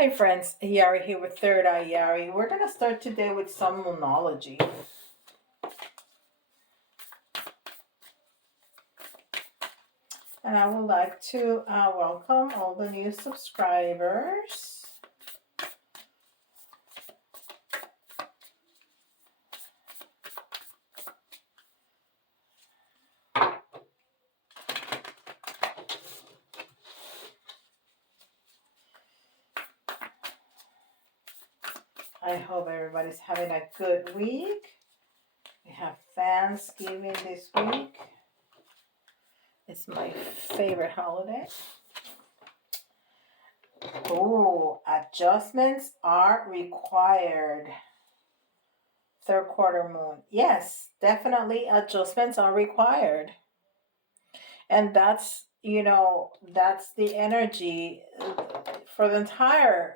Hi friends, Yari here with Third Eye Yari. We're going to start today with some Moonology. And I would like to welcome all the new subscribers. I hope everybody's having a good week. We have Thanksgiving this week. It's my favorite holiday. Oh, adjustments are required. Third quarter moon. Yes, definitely adjustments are required. And that's, that's the energy for the entire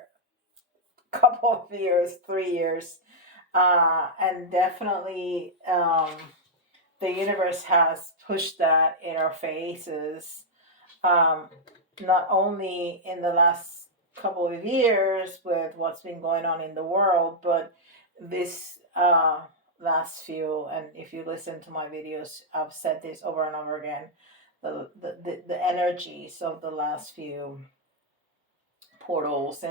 couple of years, 3 years. And definitely the universe has pushed that in our faces, not only in the last couple of years with what's been going on in the world, but this last few, and if you listen to my videos, I've said this over and over again, the energies of the last few portals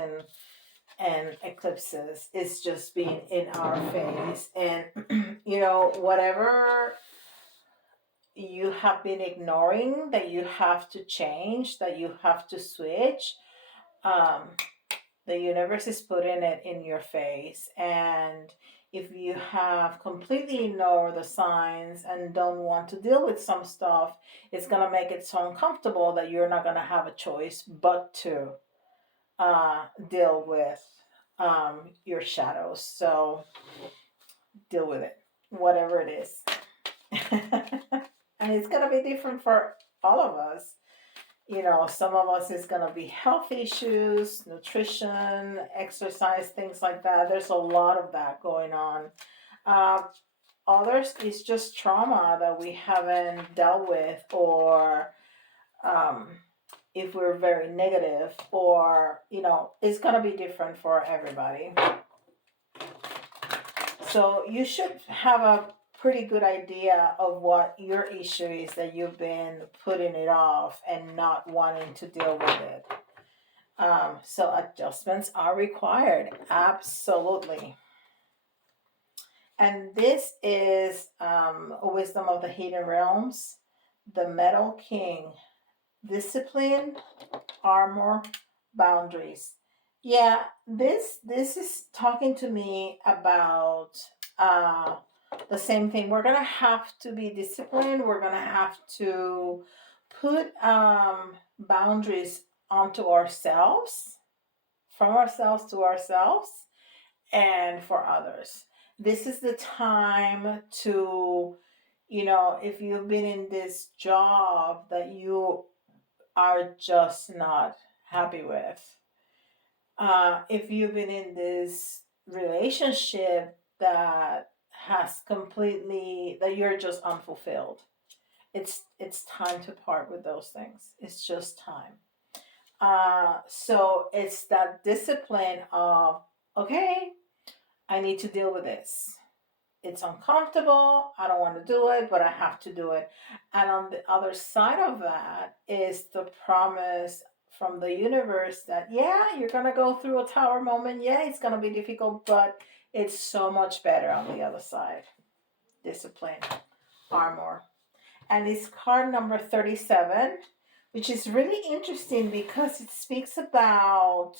and eclipses is just being in our face. And whatever you have been ignoring, that you have to change, that you have to switch, the universe is putting it in your face. And if you have completely ignored the signs and don't want to deal with some stuff, it's going to make it so uncomfortable that you're not going to have a choice but to deal with your shadows. So deal with it, whatever it is. And it's going to be different for all of us. Some of us is going to be health issues, nutrition, exercise, things like that. There's a lot of that going on. Others is just trauma that we haven't dealt with, or if we're very negative, or, it's going to be different for everybody. So you should have a pretty good idea of what your issue is that you've been putting it off and not wanting to deal with it. So adjustments are required, absolutely. And this is Wisdom of the Hidden Realms, the Metal King. Discipline, armor, boundaries. Yeah, this is talking to me about the same thing. We're gonna have to be disciplined. We're gonna have to put boundaries onto ourselves, from ourselves to ourselves, and for others. This is the time to, if you've been in this job that you are just not happy with, if you've been in this relationship that you're just unfulfilled, it's time to part with those things. It's just time. So it's that discipline of, okay, I need to deal with this. It's uncomfortable. I don't want to do it, but I have to do it. And on the other side of that is the promise from the universe that, yeah, you're going to go through a tower moment. Yeah, it's going to be difficult, but it's so much better on the other side. Discipline, armor. And it's card number 37, which is really interesting because it speaks about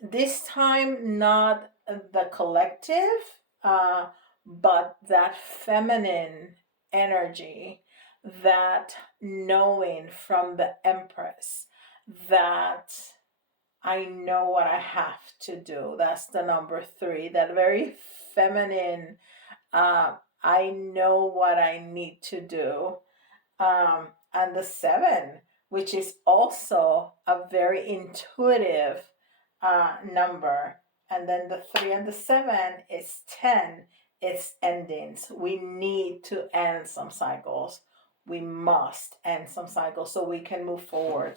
this time not the collective, but that feminine energy, that knowing from the Empress that I know what I have to do. That's the number 3, that very feminine, I know what I need to do. And the 7, which is also a very intuitive number. And then the 3 and the 7 is 10. It's endings. We need to end some cycles. We must end some cycles so we can move forward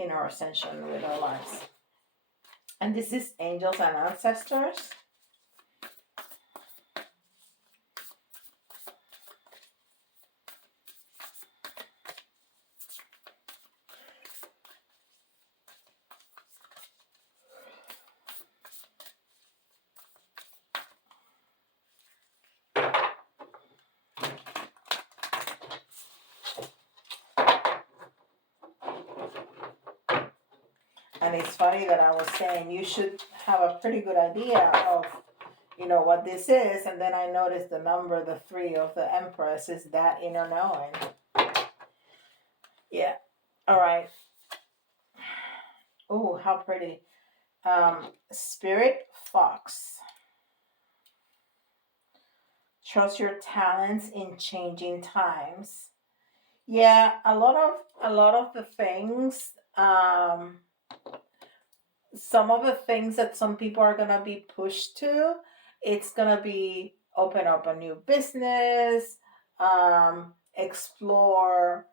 in our ascension with our lives. And this is angels and ancestors. And it's funny that I was saying you should have a pretty good idea of, what this is. And then I noticed the number, the 3 of the Empress, is that inner knowing. Yeah. All right. Oh, how pretty. Spirit Fox. Trust your talents in changing times. Yeah, a lot of the things, some of the things that some people are gonna be pushed to, it's gonna be open up a new business, explore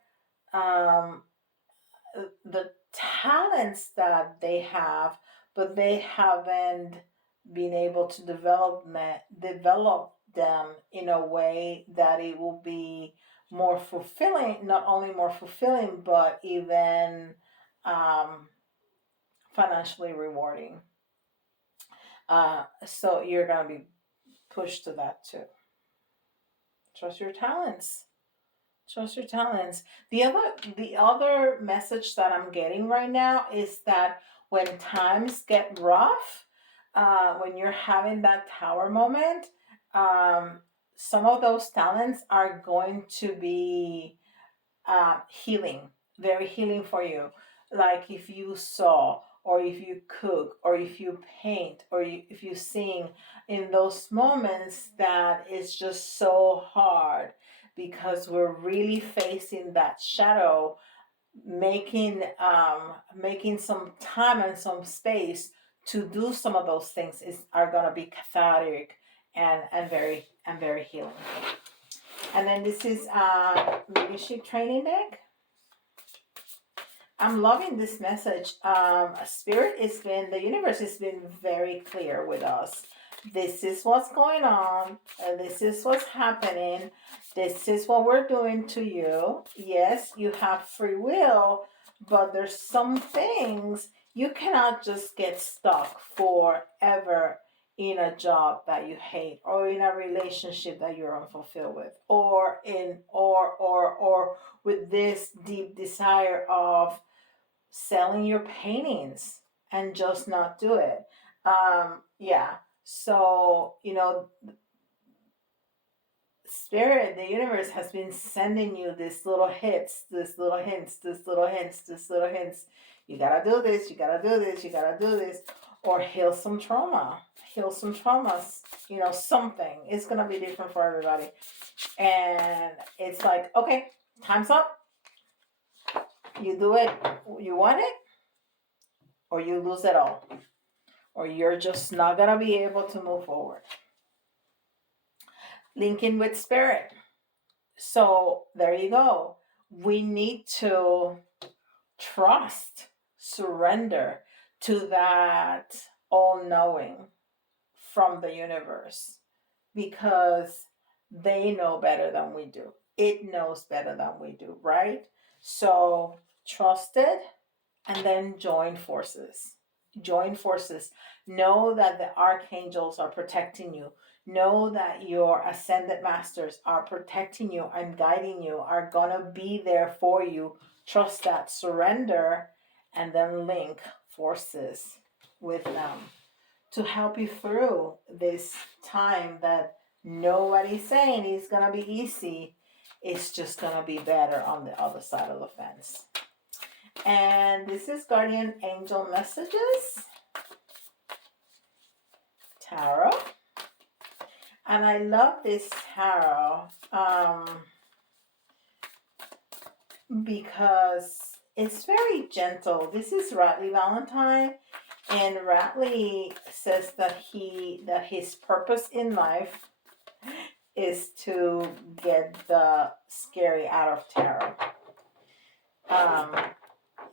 the talents that they have, but they haven't been able to develop them in a way that it will be more fulfilling, not only more fulfilling, but even um, financially rewarding. So you're going to be pushed to that too. Trust your talents. Trust your talents. The other message that I'm getting right now is that when times get rough, when you're having that tower moment, um, some of those talents are going to be healing, very healing for you. Like if you sew, or if you cook, or if you paint, or if you sing, in those moments that is just so hard because we're really facing that shadow, making some time and some space to do some of those things are gonna be cathartic and very healing. And then this is leadership training deck. I'm loving this message. The universe has been very clear with us. This is what's going on. This is what's happening. This is what we're doing to you. Yes, you have free will, but there's some things you cannot just get stuck forever in a job that you hate, or in a relationship that you're unfulfilled with, or with this deep desire of selling your paintings and just not do it. Yeah. So, Spirit, the universe has been sending you these little hits, these little hints, these little hints, these little hints. You gotta do this, you gotta do this, you gotta do this, or heal some trauma, heal some traumas, something. It's gonna be different for everybody. And it's like, okay, time's up. You do it, you want it, or you lose it all, or you're just not gonna be able to move forward. Linking with Spirit. So there you go. We need to trust, surrender to that all knowing from the universe, because they know better than we do. It knows better than we do, right? So trust it, and then join forces. Join forces. Know that the archangels are protecting you. Know that your ascended masters are protecting you and guiding you, are going to be there for you. Trust that, surrender, and then link forces with them to help you through this time that nobody's saying is going to be easy. It's just going to be better on the other side of the fence. And this is Guardian Angel Messages Tarot. And I love this tarot because it's very gentle. This is Radleigh Valentine, and Radleigh says that his purpose in life is to get the scary out of tarot.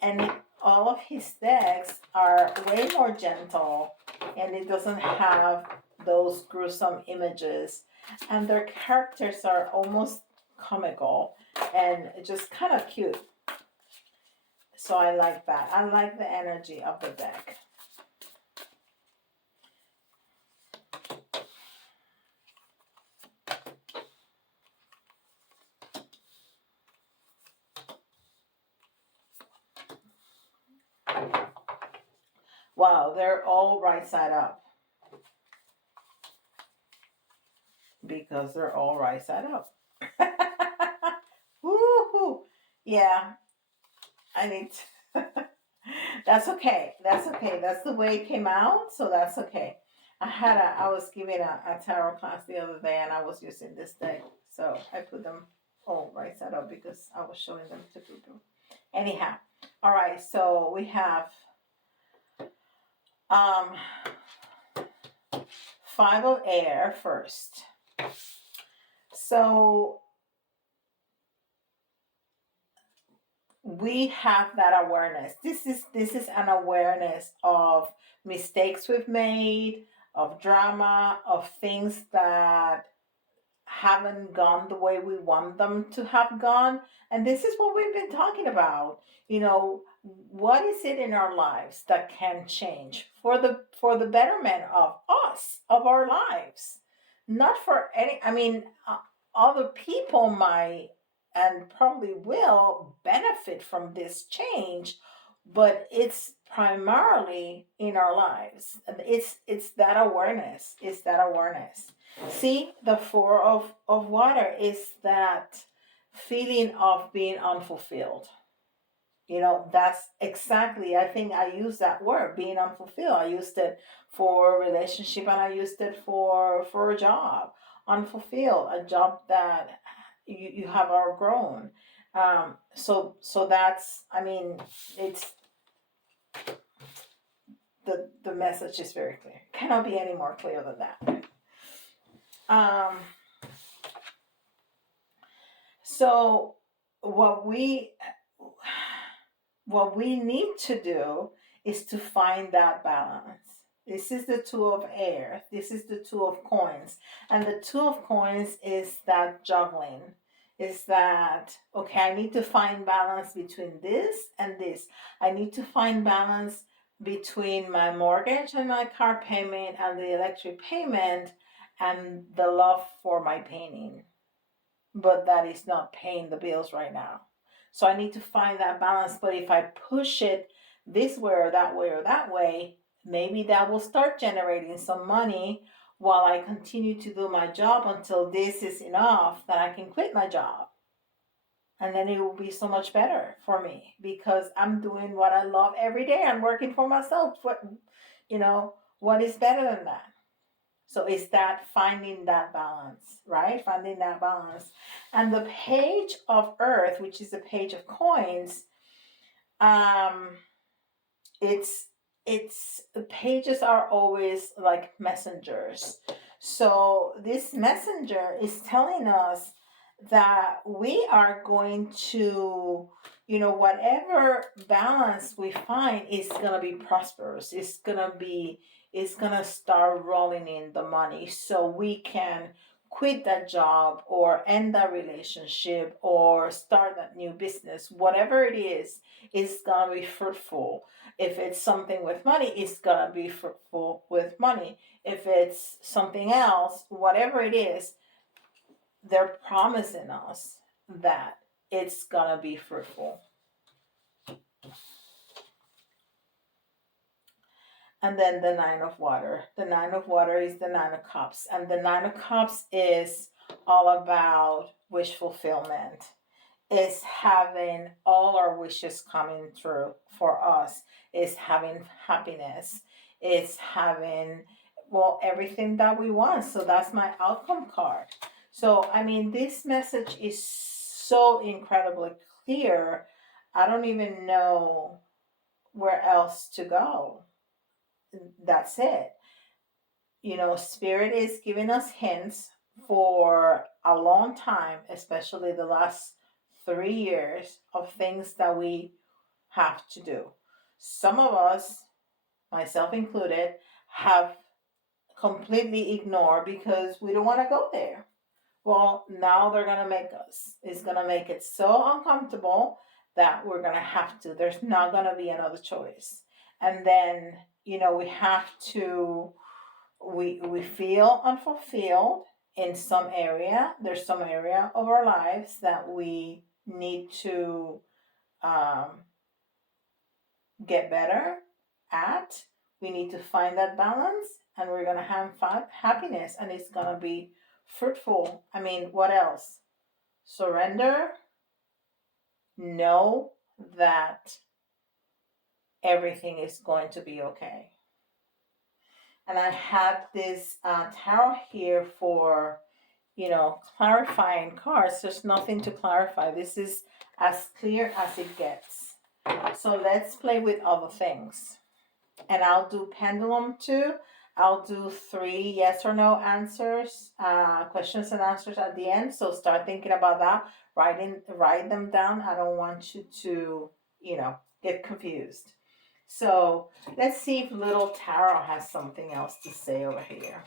And all of his decks are way more gentle, and it doesn't have those gruesome images, and their characters are almost comical and just kind of cute. So I like that. I like the energy of the deck. Wow, they're all right side up. Because they're all right side up. Woohoo! Yeah, I need to. That's okay. That's okay. That's the way it came out, so that's okay. I was giving a tarot class the other day, and I was using this deck, so I put them all right side up because I was showing them to people. Anyhow, all right. So we have um 5 of air first. So we have that awareness. This is an awareness of mistakes we've made, of drama, of things that haven't gone the way we want them to have gone. And this is what we've been talking about. You know, what is it in our lives that can change for the betterment of us, of our lives? Not for any, I mean, other people might and probably will benefit from this change, but it's primarily in our lives. And it's that awareness. It's that awareness. See, the 4 of water is that feeling of being unfulfilled. You know, that's exactly, I think I used that word, being unfulfilled. I used it for relationship, and I used it for a job. Unfulfilled, a job that you have outgrown. So that's, I mean, it's the message is very clear. Cannot be any more clear than that. So what we need to do is to find that balance. This is the 2 of air. This is the 2 of coins. And the 2 of coins is that juggling. Is that, okay, I need to find balance between this and this. I need to find balance between my mortgage and my car payment and the electric payment and the love for my painting. But that is not paying the bills right now. So I need to find that balance. But if I push it this way or that way or that way, maybe that will start generating some money while I continue to do my job until this is enough that I can quit my job. And then it will be so much better for me because I'm doing what I love every day. I'm working for myself. What is better than that? So it's that finding that balance, right? Finding that balance. And the page of earth, which is the page of coins, it's the pages are always like messengers. So this messenger is telling us that we are going to, whatever balance we find is gonna be prosperous. It's gonna start rolling in the money, so we can quit that job or end that relationship or start that new business. Whatever it is, it's gonna be fruitful. If it's something with money, it's gonna be fruitful with money. If it's something else, whatever it is, they're promising us that it's gonna be fruitful. And then the 9 of water. The 9 of water is the 9 of cups. And the 9 of cups is all about wish fulfillment. It's having all our wishes coming through for us. It's having happiness. It's having, everything that we want. So that's my outcome card. So, I mean, this message is so incredibly clear. I don't even know where else to go. That's it. Spirit is giving us hints for a long time, especially the last 3 years, of things that we have to do. some of us, myself included, have completely ignored because we don't want to go there. Well, now they're going to make us. It's going to make it so uncomfortable that we're going to have to. There's not going to be another choice. And then, we have to, we feel unfulfilled in some area. There's some area of our lives that we need to get better at. We need to find that balance, and we're going to have happiness, and it's going to be fruitful. I mean, what else? Surrender. Know that everything is going to be okay. And I had this tarot here for, clarifying cards. There's nothing to clarify. This is as clear as it gets. So let's play with other things. And I'll do pendulum too. I'll do 3 yes or no answers, questions and answers at the end. So start thinking about that. Write them down. I don't want you to, get confused. So let's see if little tarot has something else to say over here.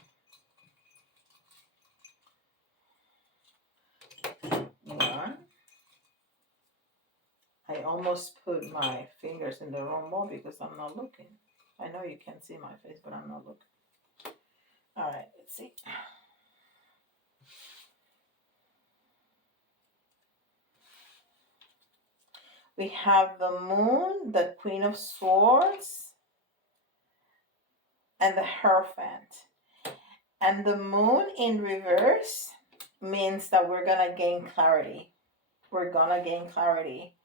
One. I almost put my fingers in the wrong bowl because I'm not looking. I know you can't see my face, but I'm not looking. All right, let's see. We have the Moon, the Queen of Swords, and the Hierophant. And the Moon in reverse means that we're going to gain clarity. We're going to gain clarity.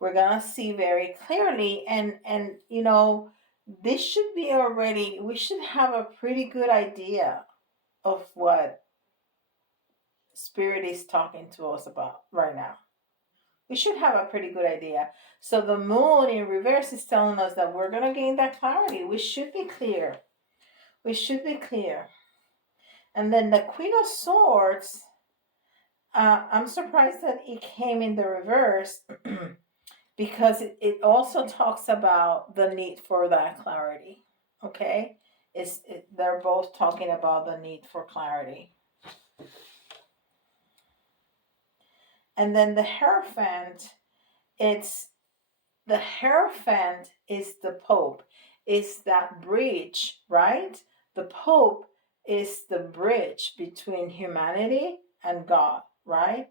We're going to see very clearly. And this should be already, we should have a pretty good idea of what Spirit is talking to us about right now. We should have a pretty good idea. So the Moon in reverse is telling us that we're going to gain that clarity. We should be clear. We should be clear. And then the Queen of Swords, I'm surprised that it came in the reverse because it also talks about the need for that clarity. Okay? They're both talking about the need for clarity. And then the Hierophant, the Hierophant is the Pope, is that bridge, right? The Pope is the bridge between humanity and God, right?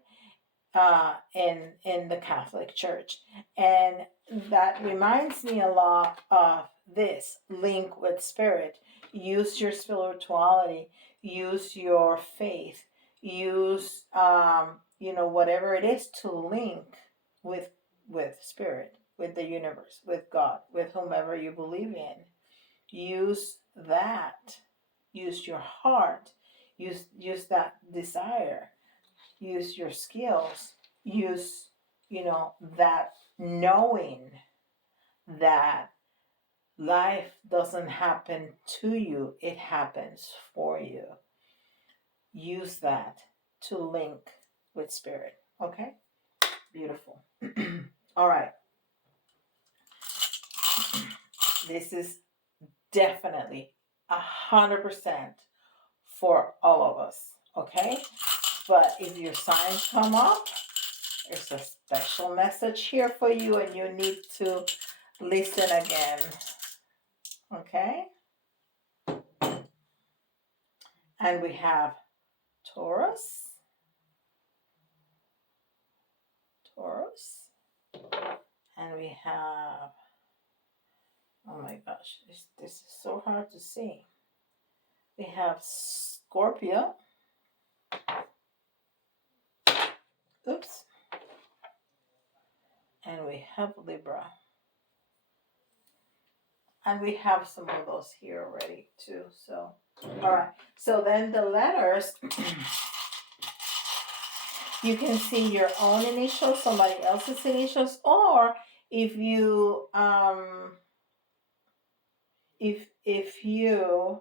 In the Catholic Church. And that reminds me a lot of this link with Spirit. Use your spirituality, use your faith, use whatever it is to link with Spirit, with the universe, with God, with whomever you believe in. Use that. Use your heart. Use that desire. Use your skills. Use, that knowing that life doesn't happen to you, it happens for you. Use that to link with Spirit. Okay? Beautiful. All right. This is definitely 100% for all of us. Okay? But if your signs come up, there's a special message here for you and you need to listen again. Okay? And we have Taurus. And we have, oh my gosh, this is so hard to see. We have Scorpio. Oops. And we have Libra. And we have some of those here already too. So, all right. So then the letters, you can see your own initials, somebody else's initials, or if you if you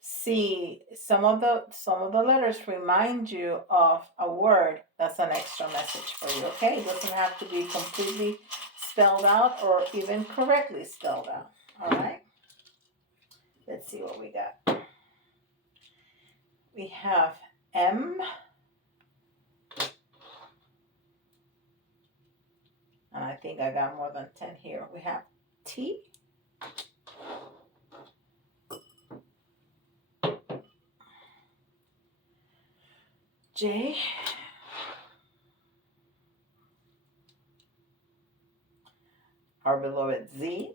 see some of the letters remind you of a word, that's an extra message for you. Okay, it doesn't have to be completely spelled out or even correctly spelled out. All right. Let's see what we got. We have M. And I think I got more than 10 here. We have T. J. Our beloved Z.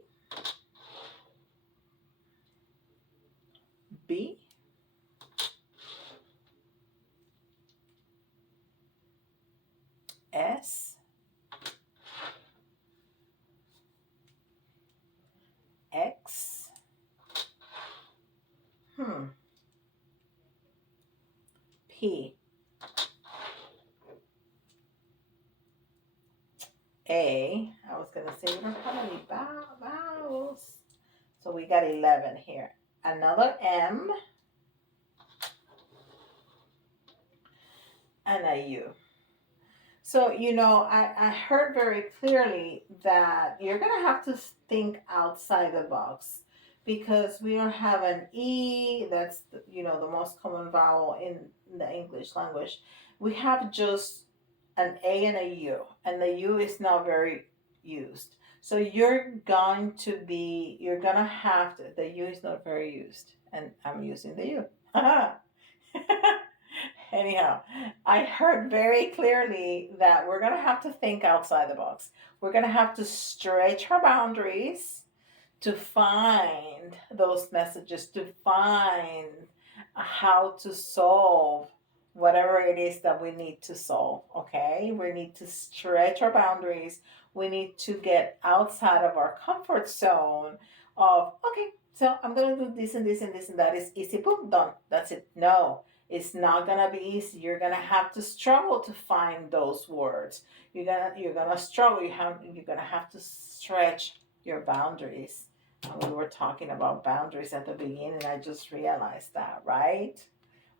B. S. X. P. A. I was going to say we don't have any vowels. So we got 11 here. Another M. And a U. So, you know, I heard very clearly that you're going to have to think outside the box because we don't have an E. That's, you know, the most common vowel in the English language. We have just an A and a U, and the U is not very used. So you're going to have to, the U is not very used, and I'm using the U. Anyhow, I heard very clearly that we're going to have to think outside the box. We're going to have to stretch our boundaries to find those messages, to find how to solve whatever it is that we need to solve, okay? We need to stretch our boundaries. We need to get outside of our comfort zone of, okay, so I'm going to do this and this and this and that is easy, boom, done. That's it. No, it's not going to be easy. You're going to have to struggle to find those words. You're going to struggle. You're going to have to stretch your boundaries. And we were talking about boundaries at the beginning. I just realized that, right?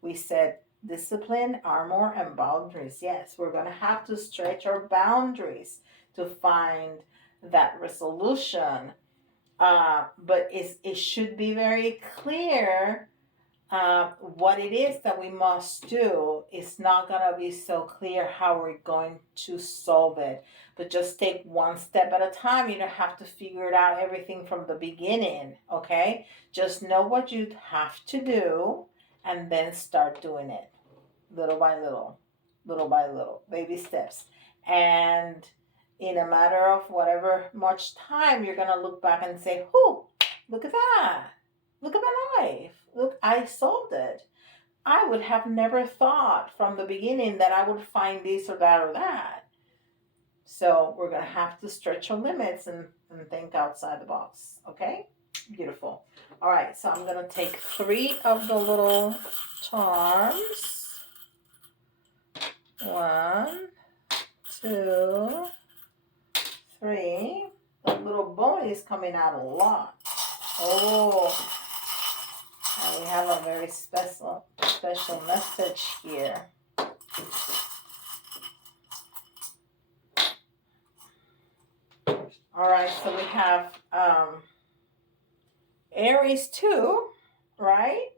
We said discipline, armor, and boundaries. Yes, we're going to have to stretch our boundaries to find that resolution. But it should be very clear what it is that we must do. It's not going to be so clear how we're going to solve it. But just take one step at a time. You don't have to figure it out everything from the beginning, okay? Just know what you have to do and then start doing it little by little, baby steps. And in a matter of whatever much time, you're going to look back and say, "Whoo, look at that. Look at my life. Look, I solved it. I would have never thought from the beginning that I would find this or that or that." So we're going to have to stretch our limits and think outside the box. Okay? Beautiful. All right, so I'm going to take 3 of the little charms. 1, 2, 3. The little bone is coming out a lot. Oh, and we have a very special message here. All right, so we have Aries too, right?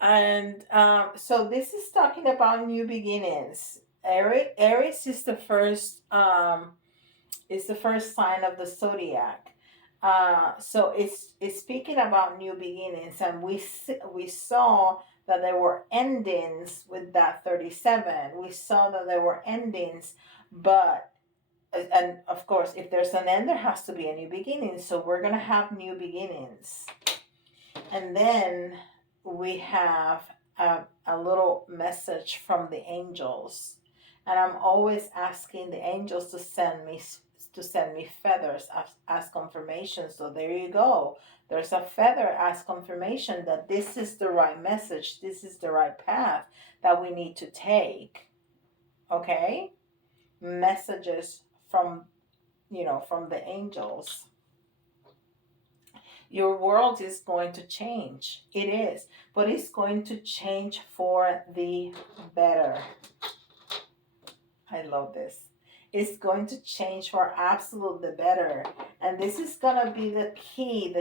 And so this is talking about new beginnings. Aries is the first sign of the zodiac. So it's speaking about new beginnings, and we saw that there were endings with that 37. We saw that there were endings, but and of course, if there's an end, there has to be a new beginning. So we're gonna have new beginnings, and then we have a little message from the angels, and I'm always asking the angels to send me feathers as confirmation. So there you go. There's a feather as confirmation that this is the right message. This is the right path that we need to take. Okay? Messages from the angels. Your world is going to change. It is. But it's going to change for the better. I love this. It's going to change for absolute the better. And this is gonna be the key.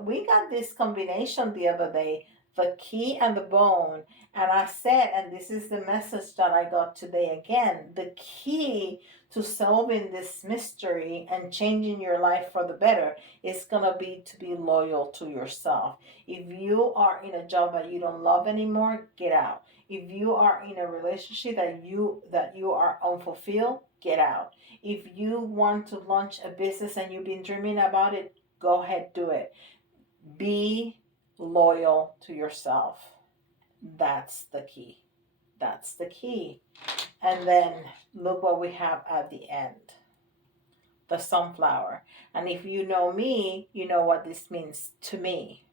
We got this combination the other day, the key and the bone. And I said, and this is the message that I got today again, the key to solving this mystery and changing your life for the better is gonna be to be loyal to yourself. If you are in a job that you don't love anymore, get out. If you are in a relationship that you are unfulfilled, get out. If you want to launch a business and you've been dreaming about it, go ahead, do it. Be loyal to yourself. That's the key. That's the key. And then look what we have at the end, the sunflower. And if you know me, you know what this means to me.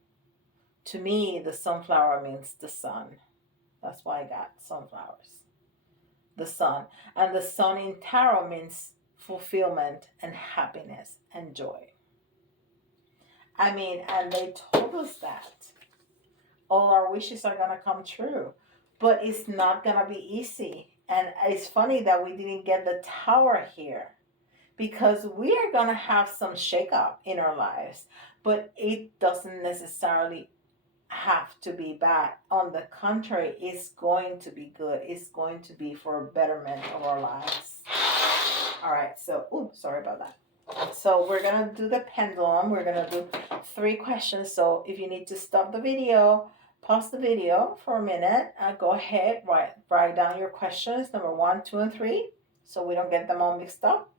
To me, the sunflower means the sun. That's why I got sunflowers. The sun. And the sun in tarot means fulfillment and happiness and joy. I mean, and they told us that all our wishes are going to come true. But it's not going to be easy. And it's funny that we didn't get the tower here, because we are going to have some shakeup in our lives. But it doesn't necessarily have to be bad. On the contrary, it's going to be good. It's going to be for a betterment of our lives. All right, so, sorry about that. So we're going to do the pendulum. We're going to do 3 questions. So if you need to stop the video, pause the video for a minute, and go ahead, write down your questions, number 1, 2, and 3, so we don't get them all mixed up.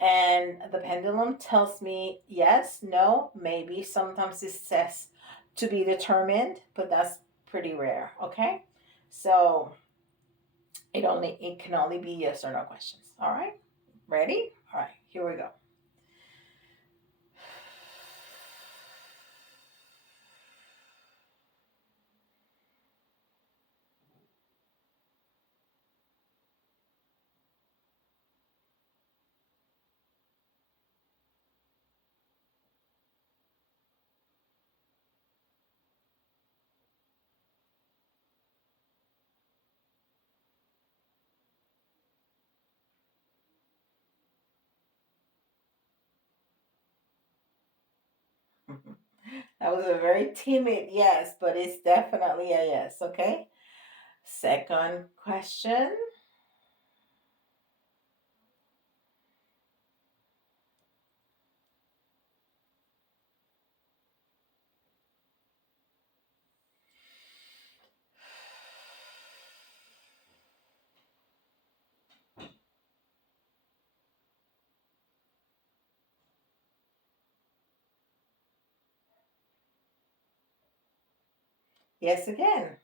And the pendulum tells me yes, no, maybe. Sometimes it says to be determined, but that's pretty rare. Okay, so it can only be yes or no questions. All right, ready? All right, here we go. That was a very timid yes, but it's definitely a yes. Okay, second question. Yes again.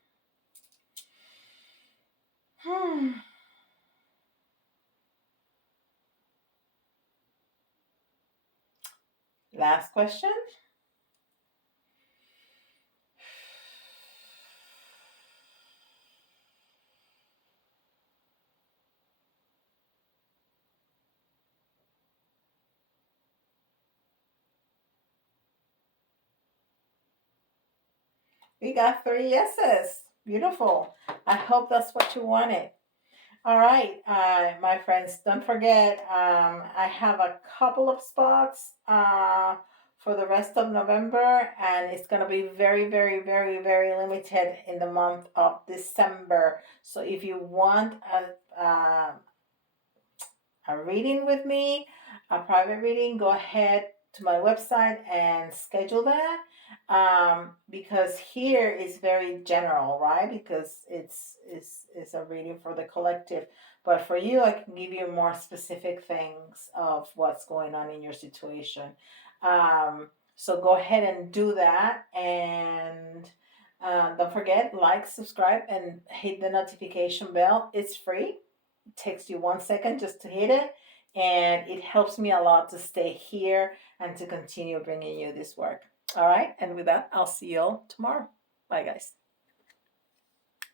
Last question. We got 3 yeses. Beautiful. I hope that's what you wanted. All right, my friends, don't forget, I have a couple of spots for the rest of November, and it's going to be very, very, very, very limited in the month of December. So if you want a reading with me, a private reading, go ahead to my website and schedule that. Because here is very general, right? Because it's a reading for the collective. But for you, I can give you more specific things of what's going on in your situation. So go ahead and do that. And don't forget, like, subscribe, and hit the notification bell. It's free. It takes you 1 second just to hit it. And it helps me a lot to stay here and to continue bringing you this work. All right. And with that, I'll see you all tomorrow. Bye, guys.